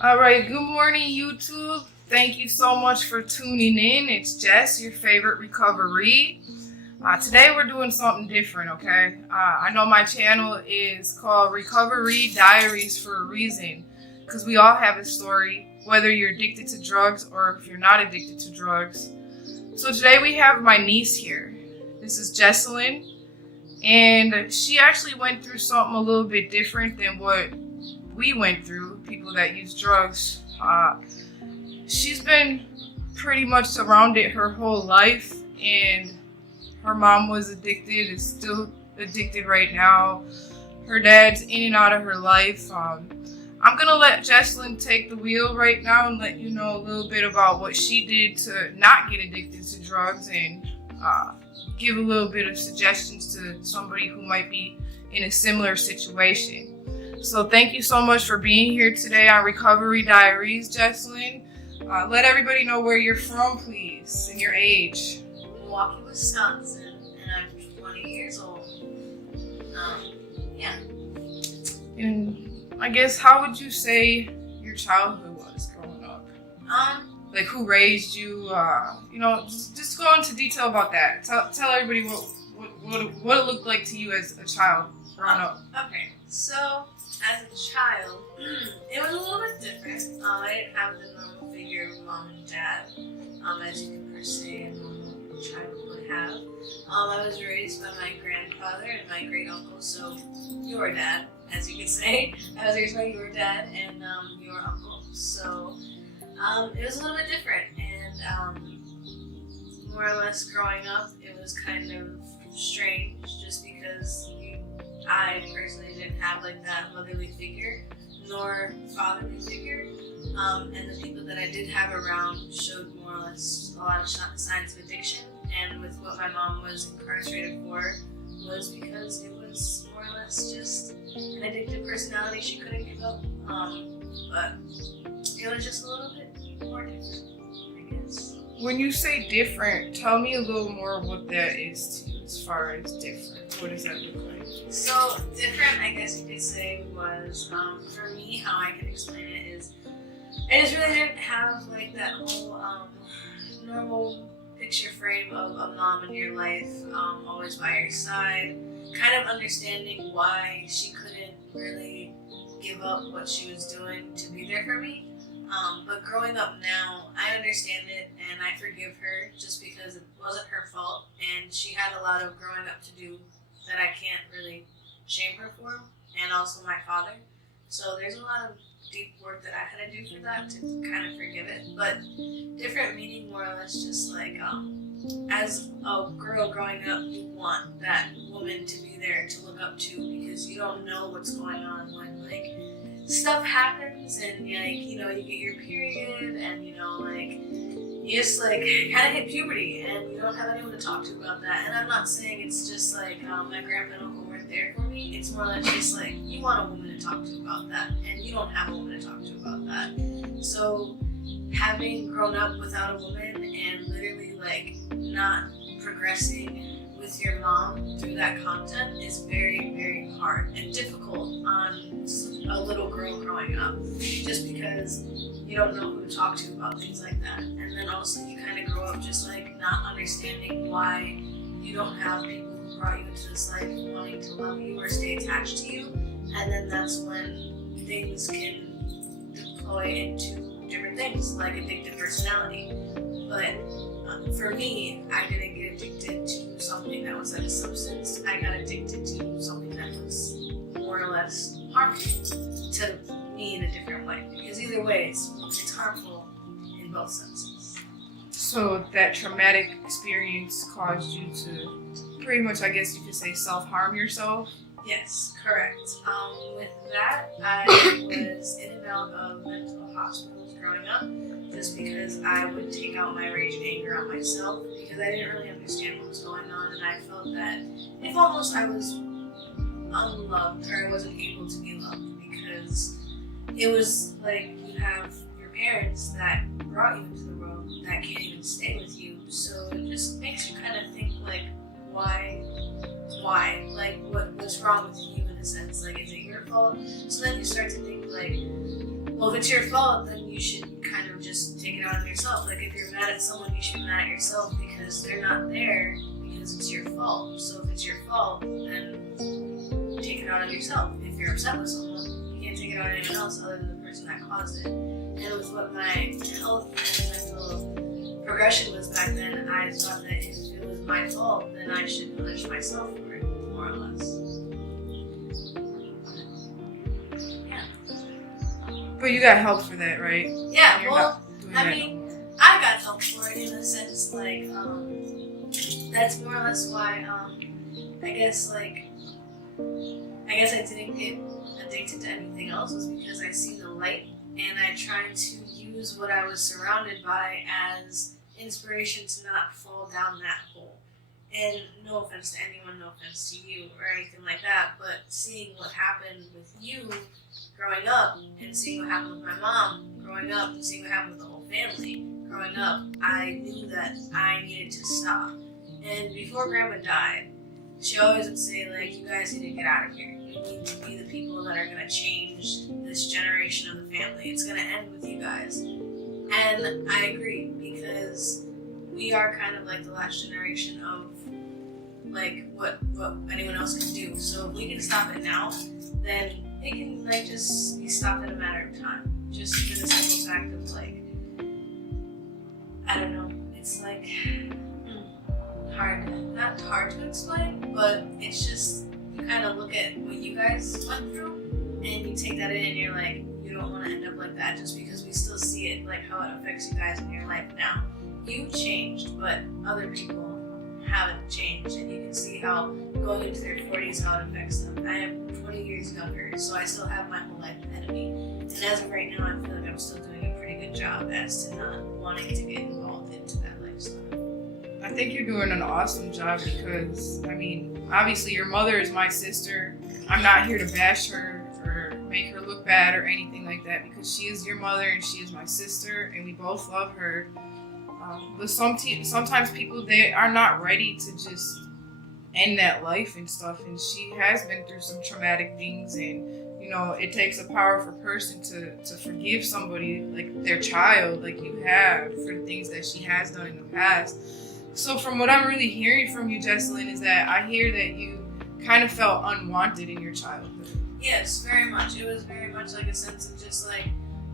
All right, good morning, YouTube. Thank you so much for tuning in. It's Jess, your favorite recovery. Today we're doing something different, okay? I know my channel is called Recovery Diaries for a reason, because we all have a story, whether you're addicted to drugs or if you're not addicted to drugs. So today we have my niece here. This is Jesalyn, and she actually went through something a little bit different than what we went through, people that use drugs. She's been pretty much surrounded her whole life, and her mom was addicted, is still addicted right now. Her dad's in and out of her life. I'm gonna let Jesalyn take the wheel right now and let you know a little bit about what she did to not get addicted to drugs, and give a little bit of suggestions to somebody who might be in a similar situation. So thank you so much for being here today on Recovery Diaries, Jesalyn. Let everybody know where you're from, please, and your age. Milwaukee, Wisconsin, and I'm 20 years old. Yeah. And I guess, how would you say your childhood was growing up? Like, who raised you? Just go into detail about that. Tell everybody what it looked like to you as a child growing up. Okay, so as a child, it was a little bit different. I didn't have the normal figure of mom and dad, as you can per se a normal child would have. I was raised by my grandfather and my great uncle, so your dad, as you could say. I was raised by your dad and your uncle, so it was a little bit different. And more or less growing up, it was kind of strange, just because I personally didn't have like that motherly figure nor fatherly figure, and the people that I did have around showed more or less a lot of signs of addiction. And with what my mom was incarcerated for was because it was more or less just an addictive personality she couldn't give up. But it was just a little bit more different, I guess. When you say different, tell me a little more what that is to you as far as different. What does that look like? So different, I guess you could say, was for me, how I can explain it is I just really didn't have like that whole normal picture frame of a mom in your life, always by your side, kind of understanding why she couldn't really give up what she was doing to be there for me. But growing up now, I understand it and I forgive her, just because it wasn't her fault and she had a lot of growing up to do that I can't really shame her for, and also my father. So there's a lot of deep work that I had to do for that to kind of forgive it. But different meaning, more or less, just like as a girl growing up, you want that woman to be there to look up to, because you don't know what's going on when like stuff happens and you get your period and you just like kind of hit puberty and you don't have anyone to talk to about that. And I'm not saying it's just like my grandpa and uncle weren't there for me. It's more like just like you want a woman to talk to about that, and you don't have a woman to talk to about that. So having grown up without a woman and literally like not progressing with your mom through that content is very, very hard and difficult on a little girl growing up, just because you don't know who to talk to about things like that. And then also you kind of grow up just like not understanding why you don't have people who brought you into this life wanting to love you or stay attached to you. And then that's when things can deploy into different things like addictive personality. But for me, I didn't get addicted to something that was like a substance. I got addicted to something that was more or less harmful to me in a different way. Because either way, it's harmful in both senses. So that traumatic experience caused you to pretty much, I guess you could say, self-harm yourself? Yes, correct. With that, I was in and out of mental hospitals growing up, just because I would take out my rage and anger on myself, because I didn't really understand what was going on, and I felt that if almost I was unloved, or I wasn't able to be loved, because it was like you have your parents that brought you into the world that can't even stay with you, so it just makes you kind of think like, why, like what's wrong with you in a sense, like is it your fault? So then you start to think like, well, if it's your fault, then you should kind of just take it out on yourself. Like, if you're mad at someone, you should be mad at yourself because they're not there because it's your fault. So if it's your fault, then take it out on yourself. If you're upset with someone, you can't take it out on anyone else other than the person that caused it. And with what my health and mental progression was back then, I thought that if it was my fault, then I should punish myself for it, more or less. Yeah. But you got help for that, right? Yeah, You're well, not doing I that mean, no more. I got help for it in a sense, like, that's more or less why, I guess I didn't get addicted to anything else was because I seen the light and I tried to use what I was surrounded by as inspiration to not fall down that hole. And no offense to anyone, no offense to you or anything like that, but seeing what happened with you growing up and seeing what happened with my mom growing up and seeing what happened with the whole family growing up, I knew that I needed to stop. And before Grandma died, she always would say, like, you guys need to get out of here. You need to be the people that are going to change this generation of the family. It's going to end with you guys. And I agree, because we are kind of like the last generation of, like, what anyone else can do. So if we can stop it now, then it can, like, just be stopped in a matter of time. Just for the simple fact of, like, I don't know, it's like not hard to explain, but it's just, you kind of look at what you guys went through and you take that in and you're like, you don't want to end up like that, just because we still see it, like how it affects you guys in your life now. You've changed, but other people haven't changed, and you can see how going into their 40s, how it affects them. I am 20 years younger, so I still have my whole life ahead of me, and as of right now, I feel like I'm still doing a pretty good job as to not wanting to get involved into that lifestyle. I think you're doing an awesome job because, I mean, obviously your mother is my sister. I'm not here to bash her or make her look bad or anything like that, because she is your mother and she is my sister and we both love her. But sometimes people, they are not ready to just end that life and stuff, and she has been through some traumatic things, and you know, it takes a powerful person to forgive somebody, like their child, like you have, for the things that she has done in the past. So from what I'm really hearing from you, Jesalyn, is that I hear that you kind of felt unwanted in your childhood. Yes, very much. It was very much like a sense of just like,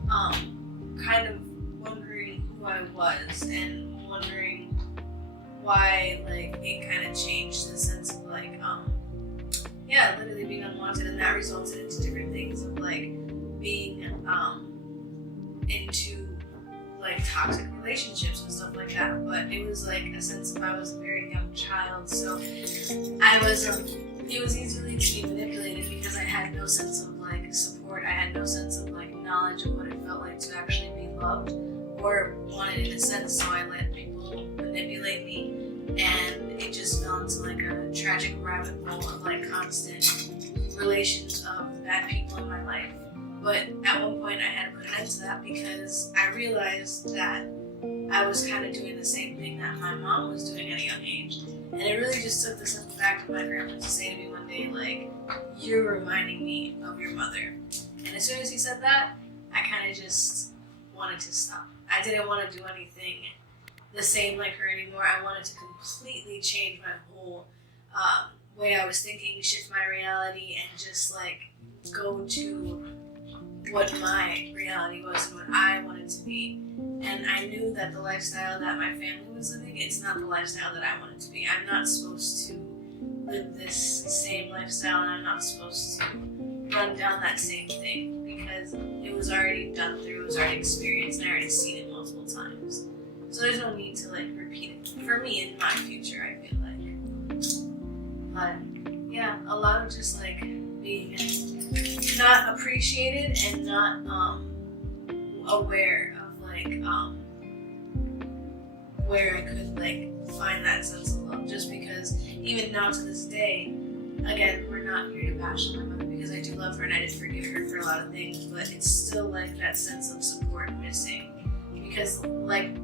kind of wondering who I was and wondering why, like, it kind of changed the sense of like, literally being unwanted, and that resulted into different things of like being into like toxic relationships and stuff like that. But it was like a sense of, I was a very young child, so I was it was easily to be manipulated because I had no sense of like support. I had no sense of like knowledge of what it felt like to actually be loved or wanted in a sense, so I let people manipulate me, and it just fell into like a tragic rabbit hole of like constant relations of bad people in my life. But at one point I had to put an end to that because I realized that I was kind of doing the same thing that my mom was doing at a young age. And it really just took the simple fact of my grandpa to say to me one day, like, you're reminding me of your mother. And as soon as he said that, I kind of just wanted to stop. I didn't want to do anything the same like her anymore. I wanted to completely change my whole way I was thinking, shift my reality, and just like go to what my reality was and what I wanted to be. And I knew that the lifestyle that my family was living, it's not the lifestyle that I wanted to be. I'm not supposed to live this same lifestyle, and I'm not supposed to run down that same thing because it was already done through, it was already experienced, and I already seen it multiple times. So there's no need to like repeat it for me in my future, I feel like. But yeah, a lot of just like being not appreciated and not aware of like where I could like find that sense of love, just because even now to this day, again, we're not here to bash on my mother because I do love her and I did forgive her for a lot of things, but it's still like that sense of support missing because like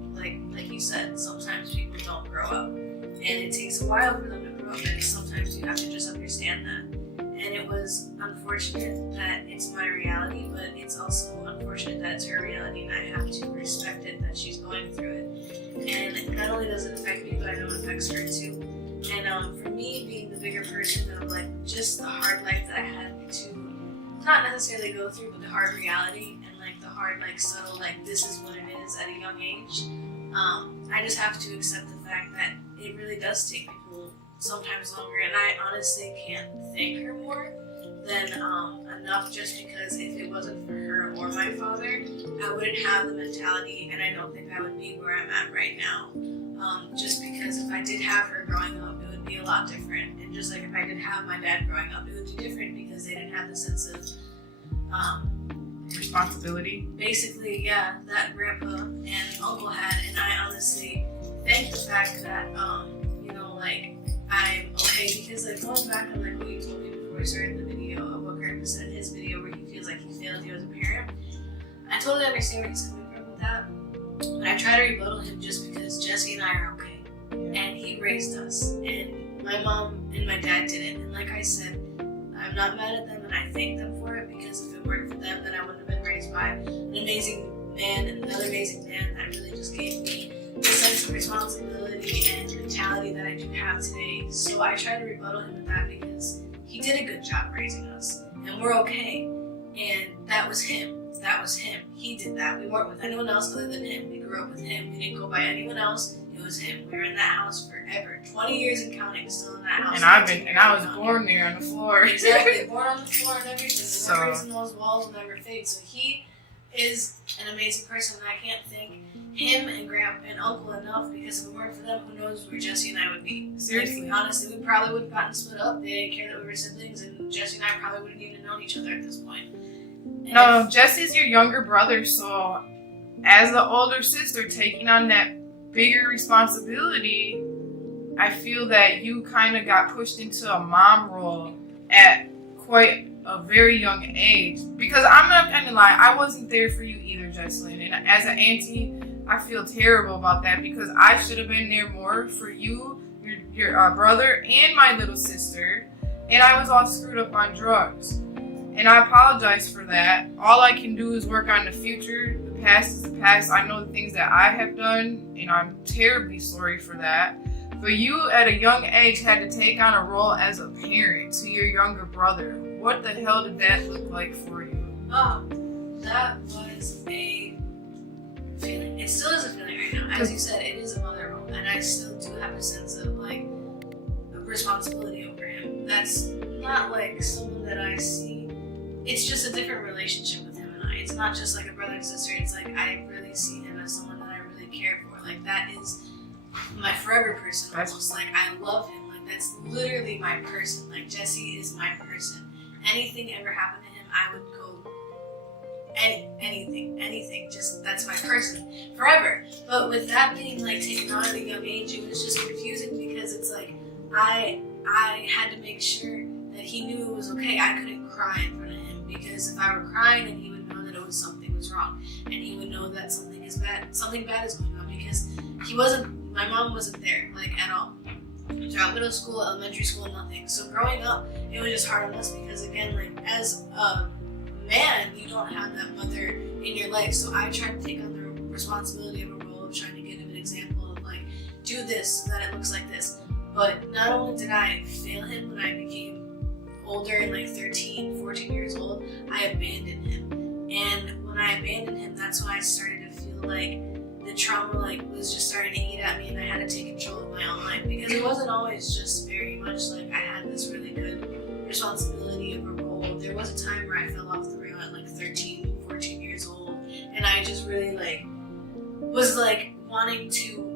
you said, sometimes people don't grow up and it takes a while for them to grow up, and sometimes you have to just understand that. And it was unfortunate that it's my reality, but it's also unfortunate unfortunate that it's her reality, and I have to respect it that she's going through it. And not only does it affect me, but I know it affects her too. And for me, being the bigger person of like just the hard life that I had to not necessarily go through, but the hard reality and like the hard like subtle like this is what it is at a young age. I just have to accept the fact that it really does take people sometimes longer, and I honestly can't thank her more than enough, just because if it wasn't for her or my father, I wouldn't have the mentality, and I don't think I would be where I'm at right now. Just because if I did have her growing up, it would be a lot different. And just like if I did have my dad growing up, it would be different because they didn't have the sense of responsibility. Basically, yeah, that grandpa and uncle had. And I honestly thank the fact that, like, I'm okay, because like going back on like what you told me before we started the video of what Grandpa said in his video where he feels like he failed you as a parent, I totally understand where he's coming from with that, but I try to rebuttal him just because Jesse and I are okay, and he raised us, and my mom and my dad didn't, and like I said, I'm not mad at them and I thank them for it, because if it weren't for them, then I wouldn't have been raised by an amazing man and another amazing man that really just gave me the sense of responsibility and mentality that I do have today. So I try to rebuttal him with that because he did a good job raising us, and we're okay. And that was him. That was him. He did that. We weren't with anyone else other than him. We grew up with him. We didn't go by anyone else. It was him. We were in that house forever. 20 years and counting, still in that house. And I was born there on the floor. Exactly. Born on the floor and everything. So, The memories in those walls will never fade. So he is an amazing person, and I can't thank him and Grandpa and Uncle enough, because if it weren't for them, who knows where Jesse and I would be. Seriously. Like, honestly, we probably would have gotten split up. They didn't care that we were siblings, and Jesse and I probably wouldn't even known each other at this point. And no, Jesse's your younger brother, so as the older sister taking on that bigger responsibility, I feel that you kind of got pushed into a mom role at quite a very young age. Because I'm not gonna lie, I wasn't there for you either, Jesalyn. And as an auntie, I feel terrible about that, because I should have been there more for you, your brother, and my little sister. And I was all screwed up on drugs. And I apologize for that. All I can do is work on the future. The past is the past. I know the things that I have done, and I'm terribly sorry for that. But you, at a young age, had to take on a role as a parent to your younger brother. What the hell did that look like for you? That was a feeling. It still is a feeling right now. As you said, it is a mother role, and I still do have a sense of like a responsibility over him. That's not like someone that I see. It's just a different relationship with him and I. It's not just like a brother and sister. It's like I really see him as someone that I really care for. Like that is my forever person. Almost like I love him. Like that's literally my person. Like Jesse is my person. Anything ever happened to him, I would go. Anything. Just that's my person forever. But with that being like taken on at a young age, it was just confusing because it's like I had to make sure that he knew it was okay. I couldn't cry in front of him, because if I were crying, then he would know that something was wrong, and he would know that something bad is going on, because my mom wasn't there like at all throughout middle school, elementary school, nothing. So growing up, it was just hard on us, because again, like as a man, you don't have that mother in your life. So I tried to take on the responsibility of a role of trying to give him an example of like, do this so that it looks like this. But not only did I fail him when I became older and like 13, 14 years old, I abandoned him. And when I abandoned him, that's when I started to feel like the trauma like was just starting to eat at me, and I had to take control of my own life, because it wasn't always just very much like I had this really good responsibility of a role. There was a time where I fell off the rail at like 13, 14 years old, and I just really like was like wanting to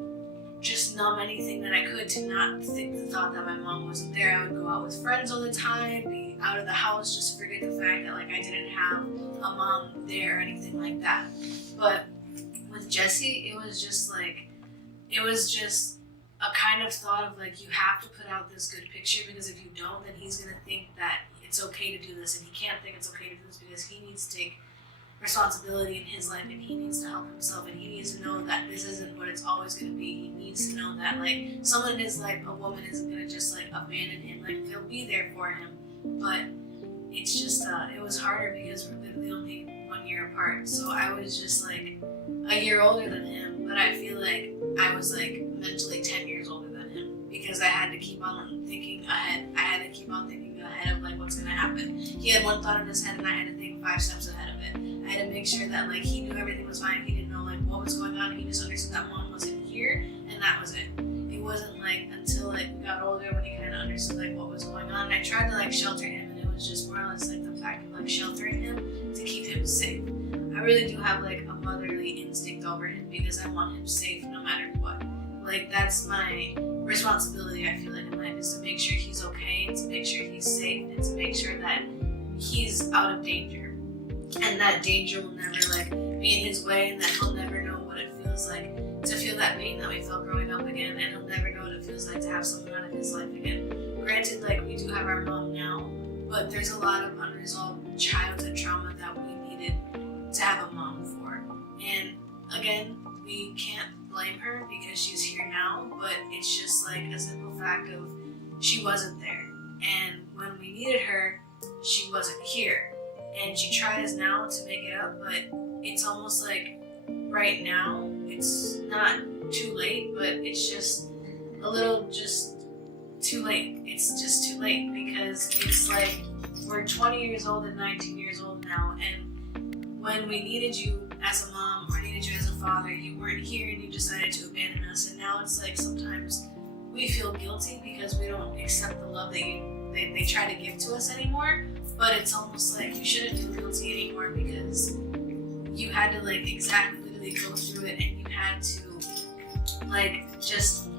just numb anything that I could to not think the thought that my mom wasn't there. I would go out with friends all the time, be out of the house, just forget the fact that like I didn't have a mom there or anything like that. But with Jesse, it was just a kind of thought of like, you have to put out this good picture, because if you don't, then he's gonna think that it's okay to do this, and he can't think it's okay to do this because he needs to take responsibility in his life, and he needs to help himself, and he needs to know that this isn't what it's always going to be. He needs to know that like someone in his life, a woman, isn't going to just like abandon him. Like they'll be there for him, but it's just it was harder because we're literally only 1 year apart. So I was just like a year older than him, but I feel like I was like mentally 10 years older than him because I had to keep on thinking ahead. I had to keep on thinking ahead of like what's gonna happen. He had one thought in his head and I had to think 5 steps ahead of it. I had to make sure that like he knew everything was fine. He didn't know like what was going on. He just understood that mom wasn't here and that was it. It wasn't like until like we got older when he kind of understood like what was going on. And I tried to like shelter him, and it was just more or less like the fact of like sheltering him to keep him safe. I really do have like a motherly instinct over him because I want him safe no matter what. Like that's my responsibility, I feel like, in life, is to make sure he's okay, and to make sure he's safe, and to make sure that he's out of danger. And that danger will never like be in his way, and that he'll never know what it feels like to feel that pain that we felt growing up again, and he'll never know what it feels like to have someone out of his life again. Granted, like we do have our mom now, but there's a lot of unresolved childhood trauma that we needed to have a mom for. And again, we can't blame her because she's here now, but it's just like a simple fact of she wasn't there. And when we needed her, she wasn't here. And she tries now to make it up, but it's almost like right now, it's not too late, but it's just a little just too late. It's just too late because it's like we're 20 years old and 19 years old now, and when we needed you as a mom or needed you as a father, you weren't here and you decided to abandon us. And now it's like sometimes we feel guilty because we don't accept the love that they try to give to us anymore. But it's almost like you shouldn't feel guilty anymore because you had to like exactly literally go through it, and you had to like just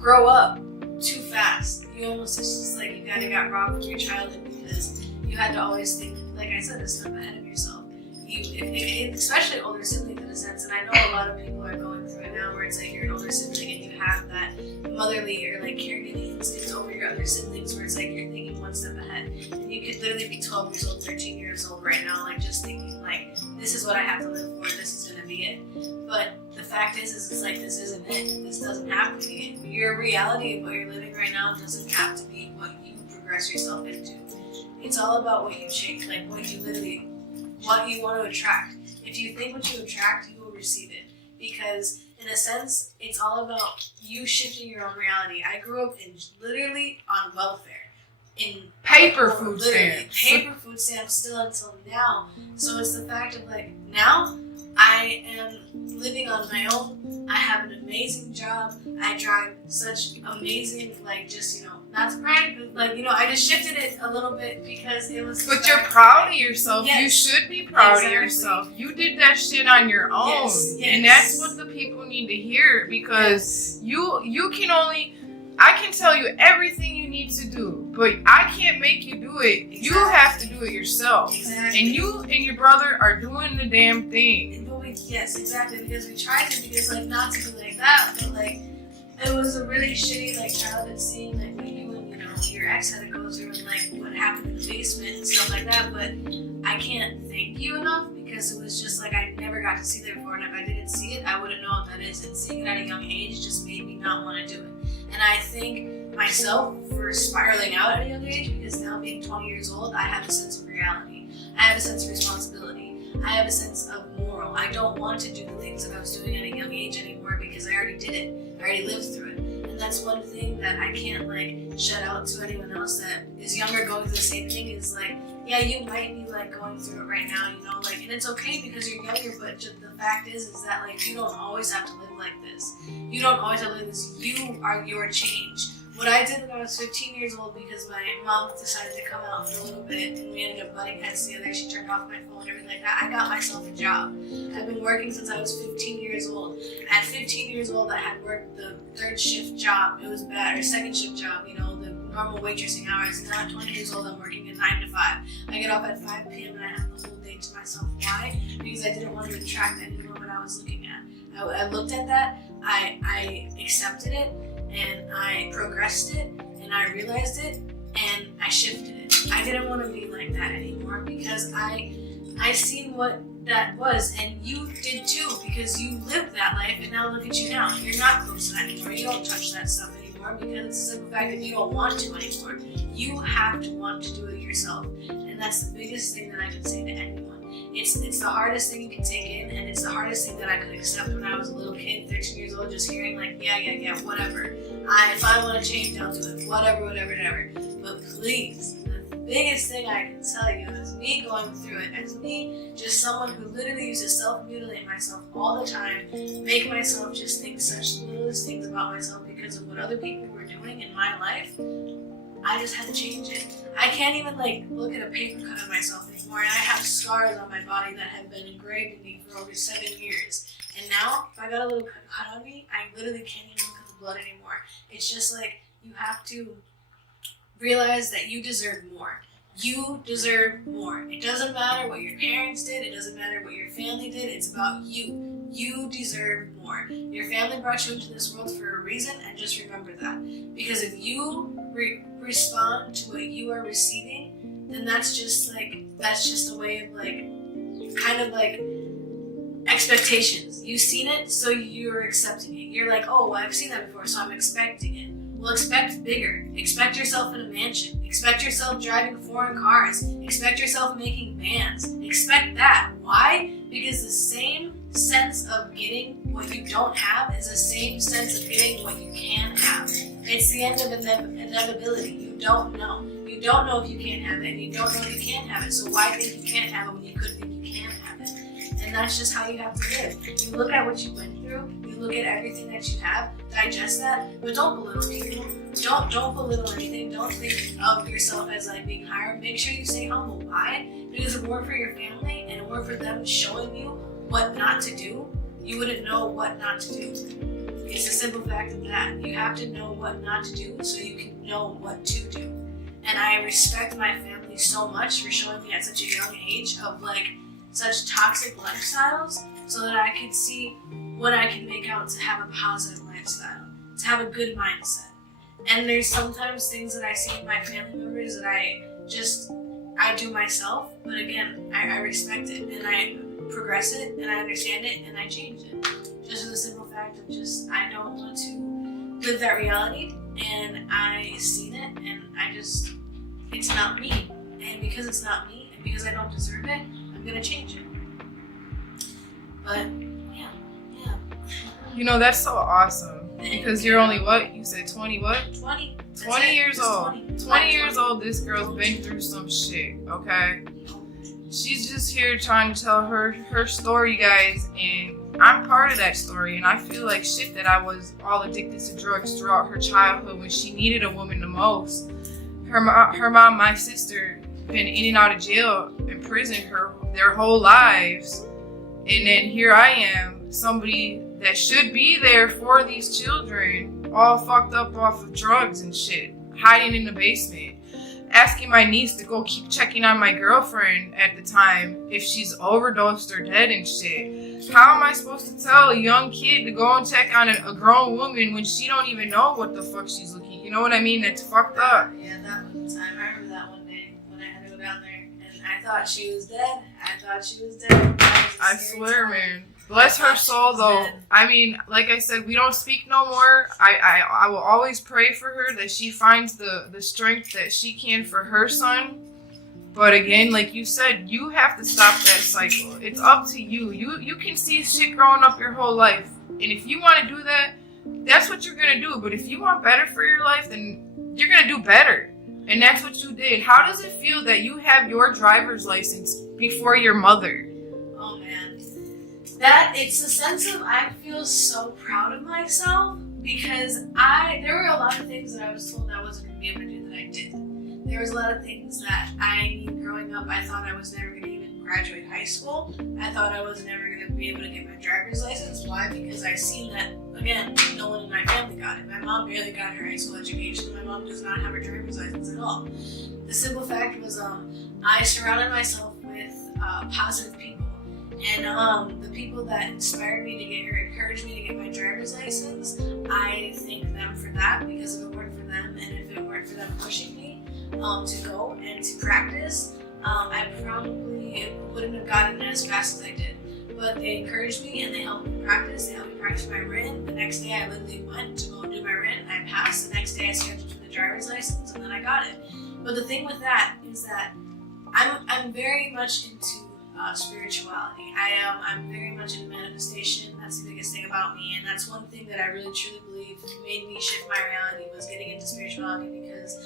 grow up too fast. You almost, it's just like you kind of got robbed of your childhood because you had to always think, like I said, a step ahead of yourself. Especially older siblings in a sense, and I know a lot of people are going through it now where it's like you're an older sibling and you have that motherly or like caregiving instinct over your other siblings where it's like you're thinking one step ahead. And you could literally be 12 years old, 13 years old right now, like just thinking like, this is what I have to live for, this is gonna be it. But the fact is it's like, this isn't it. This doesn't have to be it. Your reality of what you're living right now doesn't have to be what you progress yourself into. It's all about what you change, like what you want to attract. If you think what you attract, you will receive it. Because in a sense, it's all about you shifting your own reality. I grew up literally on welfare. In paper food stamps. Paper food stamps still until now. So it's the fact of like, now I am living on my own. I have an amazing job. I drive such amazing, like just, not to brag, but like, I just shifted it a little bit because it was. But you're proud of yourself. Yes. You should be proud of yourself. You did that shit on your own. Yes. And that's what the people need to hear because you can only, I can tell you everything you need to do, but I can't make you do it. Exactly. You have to do it yourself. Exactly. And you and your brother are doing the damn thing. Yes, exactly, because we tried to, because like not to be like that, but like it was a really shitty like childhood scene, like when you and your ex had to go through and like what happened in the basement and stuff like that. But I can't thank you enough because it was just like I never got to see that before, and if I didn't see it, I wouldn't know what that is. And seeing it at a young age just made me not want to do it. And I thank myself for spiraling out at a young age because now being 20 years old, I have a sense of reality. I have a sense of responsibility. I have a sense of moral. I don't want to do the things that I was doing at a young age anymore because I already did it. I already lived through it. And that's one thing that I can't like shut out to anyone else that is younger going through the same thing is like, yeah, you might be like going through it right now, like, and it's okay because you're younger, but just the fact is that like you don't always have to live like this. You don't always have to live this. You are your change. What I did when I was 15 years old because my mom decided to come out for a little bit and we ended up butting heads together. She turned off my phone and everything like that. I got myself a job. I've been working since I was 15 years old. At 15 years old, I had worked the third shift job. It was bad, or second shift job, the normal waitressing hours. Now at 20 years old, I'm working at 9 to 5. I get off at 5 p.m. and I have the whole day to myself. Why? Because I didn't want to attract. I didn't know what I was looking at. I looked at that. I accepted it. And I progressed it, and I realized it, and I shifted it. I didn't want to be like that anymore because I seen what that was, and you did too because you lived that life, and now look at you now. You're not close to that anymore. You don't touch that stuff anymore because it's the simple fact that you don't want to anymore. You have to want to do it yourself, and that's the biggest thing that I can say to anyone. It's the hardest thing you can take in, and it's the hardest thing that I could accept when I was a little kid, 13 years old, just hearing like, yeah, whatever. If I want to change, I'll do it. Whatever. But please, the biggest thing I can tell you is me going through it, as me, just someone who literally used to self-mutilate myself all the time, make myself just think such littlest things about myself because of what other people were doing in my life. I just had to change it. I can't even like look at a paper cut of myself anymore, and I have scars on my body that have been engraved in me for over 7 years. And now, if I got a little cut on me, I literally can't even look at the blood anymore. It's just like, you have to realize that you deserve more. You deserve more. It doesn't matter what your parents did. It doesn't matter what your family did. It's about you. You deserve more. Your family brought you into this world for a reason, and just remember that. Because if you respond to what you are receiving, then that's just a way of like, kind of like expectations. You've seen it, so you're accepting it. You're like, oh, well, I've seen that before, so I'm expecting it. Well, expect bigger. Expect yourself in a mansion. Expect yourself driving foreign cars. Expect yourself making bands. Expect that. Why? Because the same sense of getting what you don't have is the same sense of getting what you can have. It's the end of inevitability. You don't know. You don't know if you can't have it, and you don't know if you can have it. So why think you can't have it when you could think you can have it? And that's just how you have to live. You look at what you went through. You look at everything that you have. Digest that, but don't belittle people. Don't belittle anything. Don't think of yourself as like being higher. Make sure you stay humble. Why? Because if it weren't for your family and it weren't for them showing you what not to do, you wouldn't know what not to do. It's the simple fact of that. You have to know what not to do so you can know what to do. And I respect my family so much for showing me at such a young age of like such toxic lifestyles, so that I could see what I can make out to have a positive lifestyle, to have a good mindset. And there's sometimes things that I see in my family members that I do myself, but again, I respect it, and I progress it, and I understand it, and I change it. Just for the simple fact of just, I don't want to live that reality, and I seen it, and it's not me. And because it's not me, and because I don't deserve it, I'm gonna change it. But, yeah. You know, that's so awesome. Because you're only what? You said 20 what? 20. 20 years old. 20 years 20. old, this girl's been through some shit, okay? She's just here trying to tell her story, guys, and I'm part of that story, and I feel like shit that I was all addicted to drugs throughout her childhood when she needed a woman the most. Her mom, my sister, been in and out of jail and prison their whole lives. And then here I am, somebody that should be there for these children, all fucked up off of drugs and shit, hiding in the basement, asking my niece to go keep checking on my girlfriend at the time if she's overdosed or dead and shit. How am I supposed to tell a young kid to go and check on a grown woman when she don't even know what the fuck she's looking? You know what I mean? That's fucked up. Yeah, that was the time. I remember that one day when I had to go down there, and I thought she was dead. I swear, man. Bless her soul, though. I mean, like I said, we don't speak no more. I will always pray for her that she finds the strength that she can for her son. But again, like you said, you have to stop that cycle. It's up to you. You can see shit growing up your whole life. And if you want to do that, that's what you're going to do. But if you want better for your life, then you're going to do better. And that's what you did. How does it feel that you have your driver's license before your mother? Oh, man. It's a sense of, I feel so proud of myself because there were a lot of things that I was told I wasn't going to be able to do that I did. There was a lot of things that growing up, I thought I was never going to even graduate high school. I thought I was never going to be able to get my driver's license. Why? Because I seen that, again, no one in my family got it. My mom barely got her high school education. My mom does not have her driver's license at all. The simple fact was I surrounded myself with positive people. And the people that inspired me to encouraged me to get my driver's license, I thank them for that, because if it weren't for them and if it weren't for them pushing me to go and to practice, I probably wouldn't have gotten it as fast as I did. But they encouraged me and they helped me practice. They helped me practice my written. The next day I literally went to go and do my written. I passed. The next day I scheduled for the driver's license and then I got it. But the thing with that is that I'm very much into spirituality. I'm very much into manifestation. That's the biggest thing about me, and that's one thing that I really truly believe made me shift my reality, was getting into spirituality, because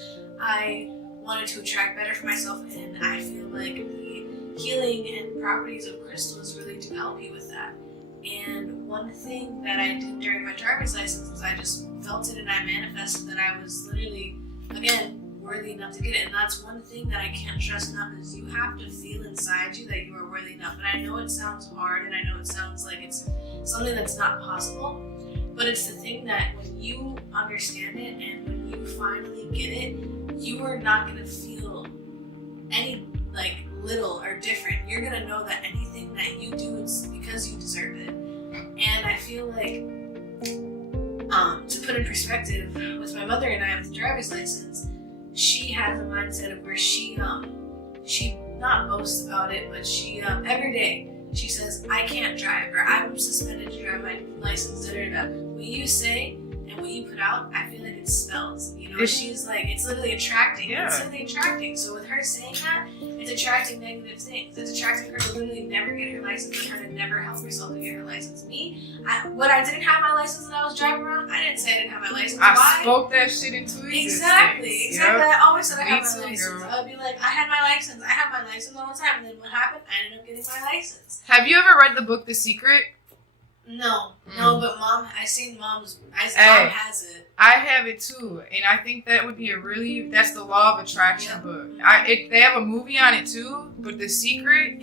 I wanted to attract better for myself, and I feel like the healing and properties of crystals really do help you with that. And one thing that I did during my driver's license was I just felt it and I manifested that I was literally, again, worthy enough to get it. And that's one thing that I can't stress enough, is you have to feel inside you that you are worthy enough. And I know it sounds hard, and I know it sounds like it's something that's not possible, but it's the thing that when you understand it and when you finally get it, you are not going to feel any like little or different. You're going to know that anything that you do, it's because you deserve it. And I feel like, to put in perspective, with my mother and I with the driver's license, she has a mindset of where she not boasts about it, but she every day she says, I can't drive, or I'm suspended to drive my license, What you say and what you put out, I feel like it smells. You know, she's like, it's literally attracting. Yeah. It's literally attracting. So with her saying that, it's attracting negative things. It's attracting her to literally never get her license, and her to never help herself to get her license. Me, when I didn't have my license and I was driving around, I didn't say I didn't have my license. I spoke that shit into existence. Exactly. Yep. I always said I had my license. Girl. I would be like, I had my license all the time. And then what happened? I ended up getting my license. Have you ever read the book The Secret? No, but Mom has it. I have it too, and I think that would be that's the Law of Attraction book. They have a movie on it too, but The Secret,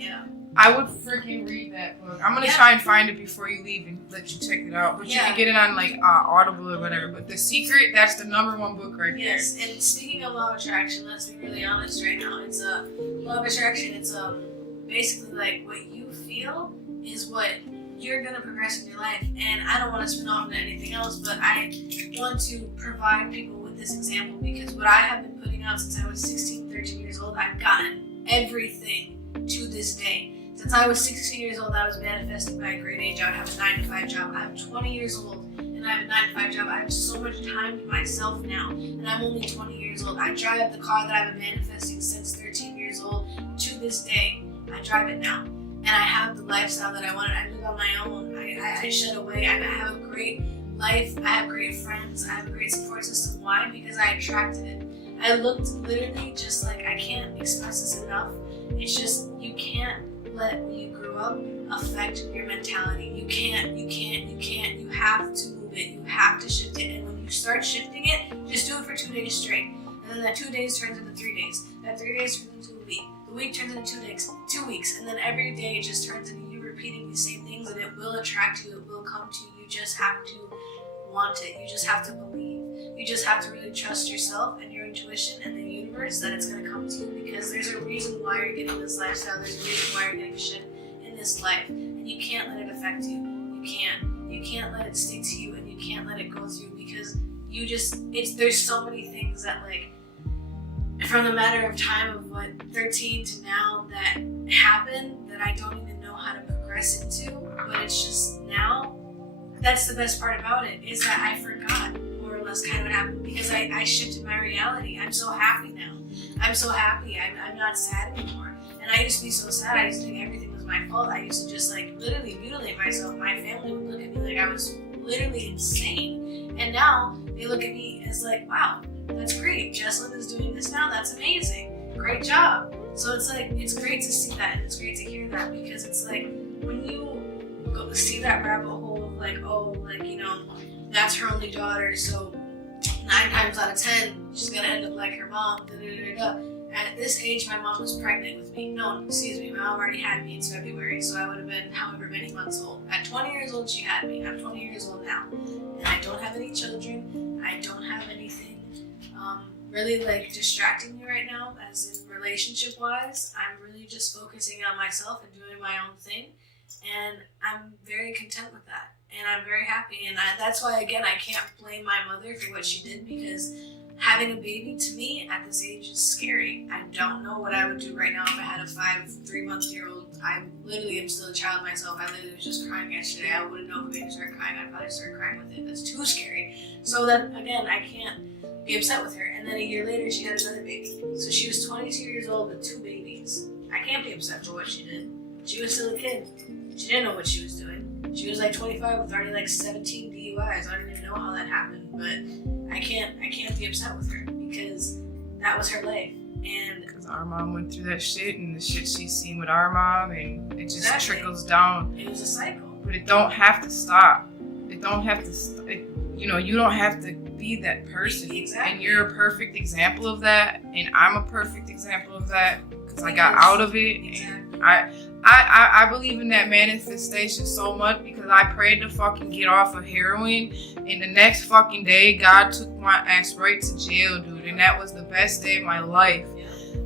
I would freaking read that book. I'm gonna try and find it before you leave and let you check it out, but you can get it on like Audible or whatever. But The Secret, that's the #1 book right there. Yes, and speaking of Law of Attraction, let's be really honest right now. It's Law of Attraction. It's basically like what you feel is what you're going to progress in your life. And I don't want to spin off into anything else, but I want to provide people with this example, because what I have been putting out since I was 16, 13 years old, I've gotten everything to this day. Since I was 16 years old, I was manifesting by a great age. I would have a 9-to-5 job. I'm 20 years old and I have a 9-to-5 job. I have so much time to myself now, and I'm only 20 years old. I drive the car that I've been manifesting since 13 years old to this day. I drive it now. And I have the lifestyle that I wanted. I live on my own. I shed away. I have a great life. I have great friends. I have a great support system. Why? Because I attracted it. I looked literally just like, I can't express this enough. It's just, you can't let when you grew up affect your mentality. You can't. You have to move it. You have to shift it. And when you start shifting it, just do it for 2 days straight. And then that 2 days turns into 3 days. That 3 days turns into a week. The week turns into 2 weeks, and then every day it just turns into you repeating the same things, and it will attract you, it will come to you. You just have to want it. You just have to believe. You just have to really trust yourself and your intuition and the universe that it's going to come to you, because there's a reason why you're getting this lifestyle. There's a reason why you're getting shit in this life, and you can't let it affect you. You can't let it stick to you, and you can't let it go through, because there's so many things that, like, from the matter of time of 13 to now that happened that I don't even know how to progress into, but it's just now. That's the best part about it, is that I forgot more or less kind of what happened, because I shifted my reality. I'm so happy now. I'm so happy. I'm not sad anymore. And I used to be so sad. I used to think everything was my fault. I used to just literally mutilate myself. My family would look at me like I was literally insane. And now they look at me as like, wow, that's great. Jesalyn is doing this now. That's amazing. Great job. So it's like, it's great to see that, and it's great to hear that, because it's like, when you go see that rabbit hole of like, oh, like, you know, that's her only daughter, so 9 times out of 10, she's gonna end up like her mom. At this age, my mom was pregnant with me. No, excuse me, my mom already had me in February, so I would have been however many months old. At 20 years old, she had me. I'm 20 years old now, and I don't have any children. I don't have anything really like distracting me right now, as in relationship wise. I'm really just focusing on myself and doing my own thing, and I'm very content with that, and I'm very happy. And that's why, again, I can't blame my mother for what she did, because having a baby to me at this age is scary. I don't know what I would do right now if I had a 3-month-old. I literally am still a child myself. I literally was just crying yesterday. I wouldn't know if a baby started crying. I'd probably start crying with it. That's too scary. So that, again, I can't be upset with her. And then a year later, she had another baby. So she was 22 years old with 2 babies. I can't be upset for what she did. She was still a kid. She didn't know what she was doing. She was like 25 with already like 17 DUIs. I don't even know how that happened, but I can't be upset with her because that was her life. And because our mom went through that shit and the shit she's seen with our mom, and it just exactly. trickles down. It was a cycle. But it don't have to stop. It don't have to, you know, you don't have to be that person. Exactly. And you're a perfect example of that. And I'm a perfect example of that because I got out of it. Exactly. And I believe in that manifestation so much because I prayed to fucking get off of heroin. And the next fucking day, God took my ass right to jail, dude. And that was the best day of my life.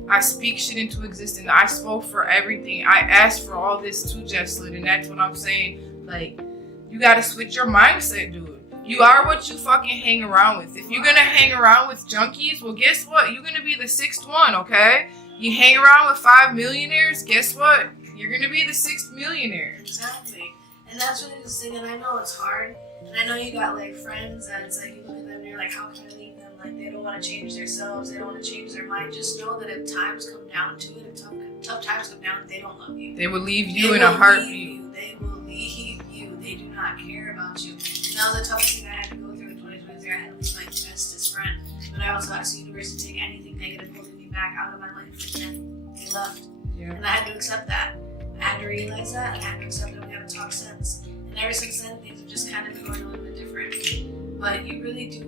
I speak shit into existence. I spoke for everything. I asked for all this too, Jesalyn. And that's what I'm saying. Like, you gotta switch your mindset, dude. You are what you fucking hang around with. If you're gonna hang around with junkies, well, guess what? You're gonna be the sixth one, okay? You hang around with 5 millionaires, guess what? You're gonna be the 6th millionaire. Exactly. And that's really the thing, and I know it's hard. And I know you got like friends that it's like you look at them and you're like, how can I leave them? Like they don't want to change themselves, they don't want to change their mind. Just know that if times come down to it, if tough times come down, they don't love you. They will leave you in a heartbeat. They will leave you. They do not care about you. And that was the toughest thing I had to go through in 2023. I had to lose my bestest friend. But I also asked the universe to take anything negative holding me back out of my life. And they left. Yeah. And I had to accept that. I had to realize that. And I had to accept that we haven't talked since. And ever since then, things have just kind of been going a little bit different. But you really do.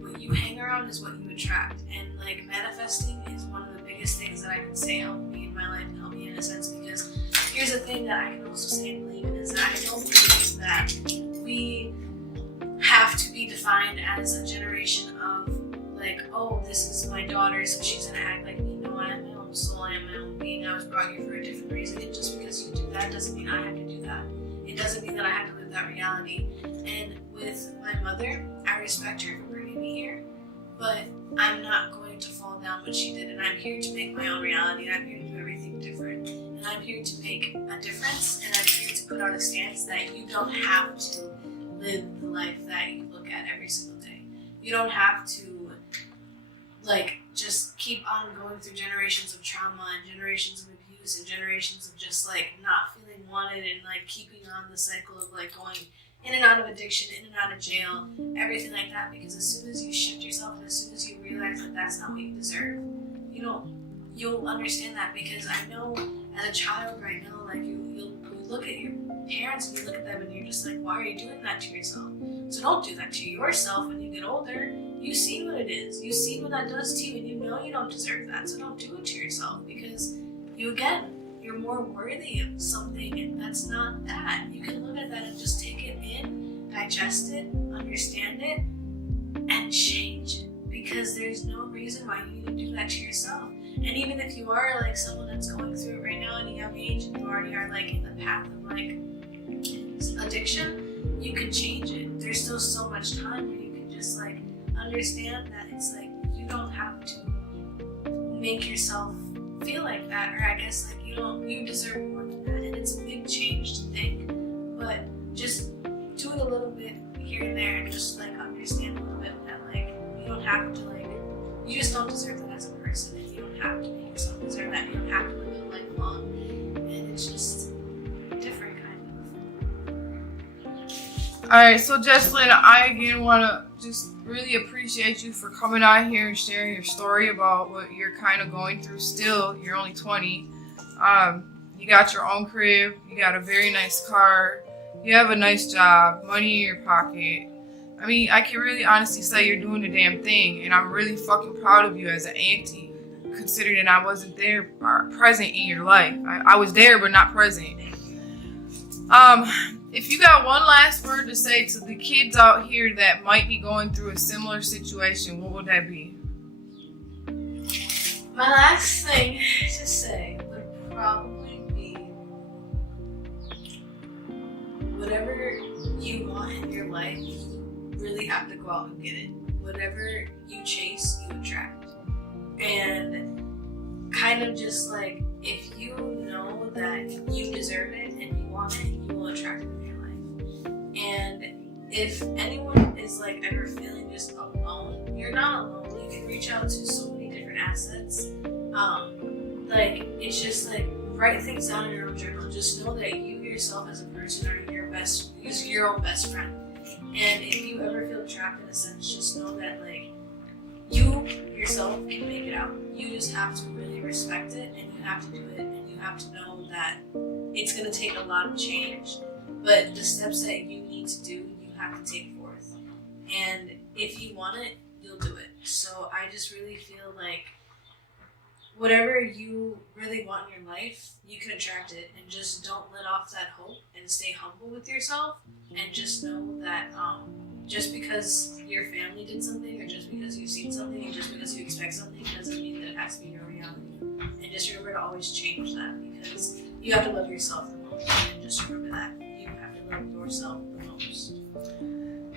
What you hang around is what you attract. And like manifesting is one of the biggest things that I can say helped me in my life and helped me in a sense, because here's the thing that I can also say and believe in is that I don't believe that we have to be defined as a generation of like, oh, this is my daughter, so she's gonna act like me. No, I am my own soul, I am my own being. I was brought here for a different reason. And just because you do that doesn't mean I have to do that. It doesn't mean that I have to live that reality. And with my mother, I respect her for bringing me here, but I'm not going to fall down what she did. And I'm here to make my own reality. And I'm here to do everything different. And I'm here to make a difference. And I'm here to put out a stance that you don't have to live the life that you look at every single day. You don't have to like just keep on going through generations of trauma and generations of abuse and generations of just like not feeling wanted and like keeping on the cycle of like going in and out of addiction, in and out of jail, everything like that. Because as soon as you shift yourself and as soon as you realize that that's not what you deserve, you'll understand that. Because I know as a child right now, like you'll look at your parents and you look at them and you're just like, why are you doing that to yourself? So don't do that to yourself when you get older. You see what it is. You see what that does to you, and you know you don't deserve that. So don't do it to yourself, because you're more worthy of something that's not that. You can look at that and just take it in, digest it, understand it, and change it. Because there's no reason why you need to do that to yourself. And even if you are like someone that's going through it right now at a young age, and you already are like in the path of like addiction, you can change it. There's still so much time where you can just like understand that it's like you don't have to make yourself feel like that, or I guess like you deserve more than that. And it's a big change to think, but just do it a little bit here and there, and just like understand a little bit that like you don't have to like, you just don't deserve that as a person, and you don't have to make yourself deserve that. You don't have to live it lifelong, and it's just different kind of. Alright, so Jesalyn, I again want to just really appreciate you for coming out here and sharing your story about what you're kind of going through still. You're only 20. You got your own crib. You got a very nice car. You have a nice job. Money in your pocket. I mean, I can really honestly say you're doing the damn thing. And I'm really fucking proud of you as an auntie, considering I wasn't there or present in your life. I was there, but not present. If you got one last word to say to the kids out here that might be going through a similar situation, what would that be? My last thing to say would probably be, whatever you want in your life, you really have to go out and get it. Whatever you chase, you attract. And kind of just like, if you know that you deserve it and you want it, you will attract it in your life. And if anyone is like ever feeling just alone, you're not alone. You can reach out to so many different assets. Like, it's just like write things down in your own journal. Just know that you yourself as a person are your own best friend. And if you ever feel trapped in a sense, just know that like you yourself can make it out. You just have to really respect it, and you have to do it, and you have to know that it's going to take a lot of change, but the steps that you need to do, you have to take forth. And if you want it, you'll do it. So I just really feel like whatever you really want in your life, you can attract it, and just don't let off that hope and stay humble with yourself, and just know that just because your family did something, or just because you've seen something, and just because you expect something doesn't mean that it has to be your reality. And just remember to always change that, because you have to love yourself the most, and just remember that you have to love yourself the most.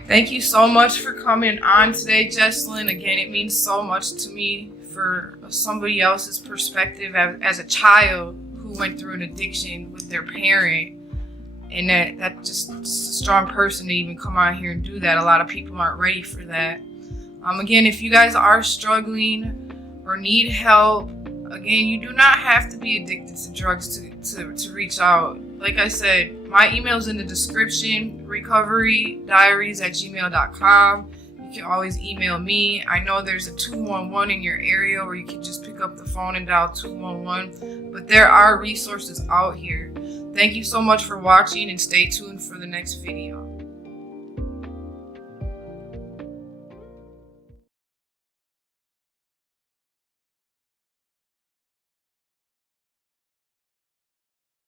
Thank you so much for coming on today, Jesalyn. Again, it means so much to me for somebody else's perspective as a child who went through an addiction with their parent, and that just a strong person to even come out here and do that. A lot of people aren't ready for that. Again, if you guys are struggling or need help, again, you do not have to be addicted to drugs to reach out. Like I said, my email's in the description, recovereediaries@gmail.com. You can always email me. I know there's a 211 in your area where you can just pick up the phone and dial 211, but there are resources out here. Thank you so much for watching, and stay tuned for the next video.